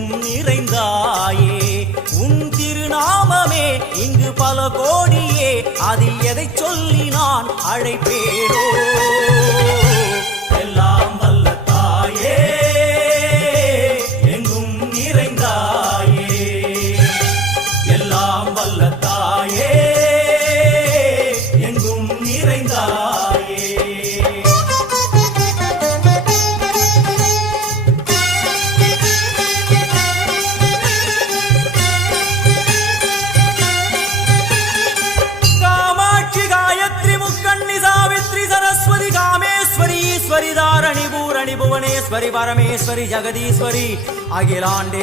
எங்கும் நிறைந்தாயே உன் திருநாமமே இங்கு பல கோடியே அதில் எதை சொல்லி நான் அழைப்பேனோ எல்லாம் வல்ல தாயே எங்கும் நிறைந்தாயே எல்லாம் வல்ல தாயே எங்கும் நிறைந்தாயே ईश्वरी धारणी भूरणी भुवनेश्वरी परमेश्वरी जगदीश्वरी अखिलांडे